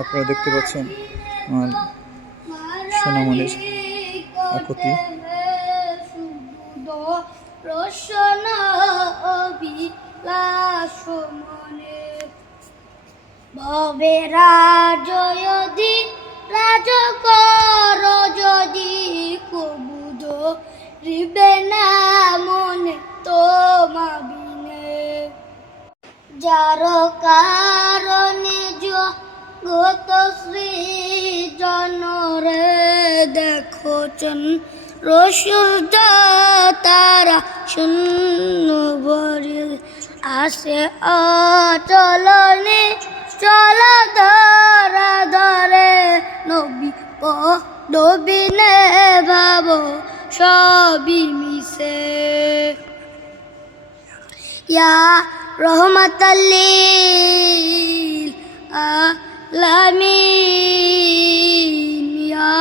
আপনারা দেখতে পাচ্ছেন আমার সোনামণির আকুতি। রাজ কর যদি কবুদ, রিবে না মনে তোমা বিনে যার কারণে জগত সৃজনরে দেখোচন রসূর্য তারা শূন্য ভরে আসে অচলনে, চল ধরা ধরে, নবী প নবীনে ভাব সবই মিশে। ইয়া রহমতাল্লিল লামিন ইয়া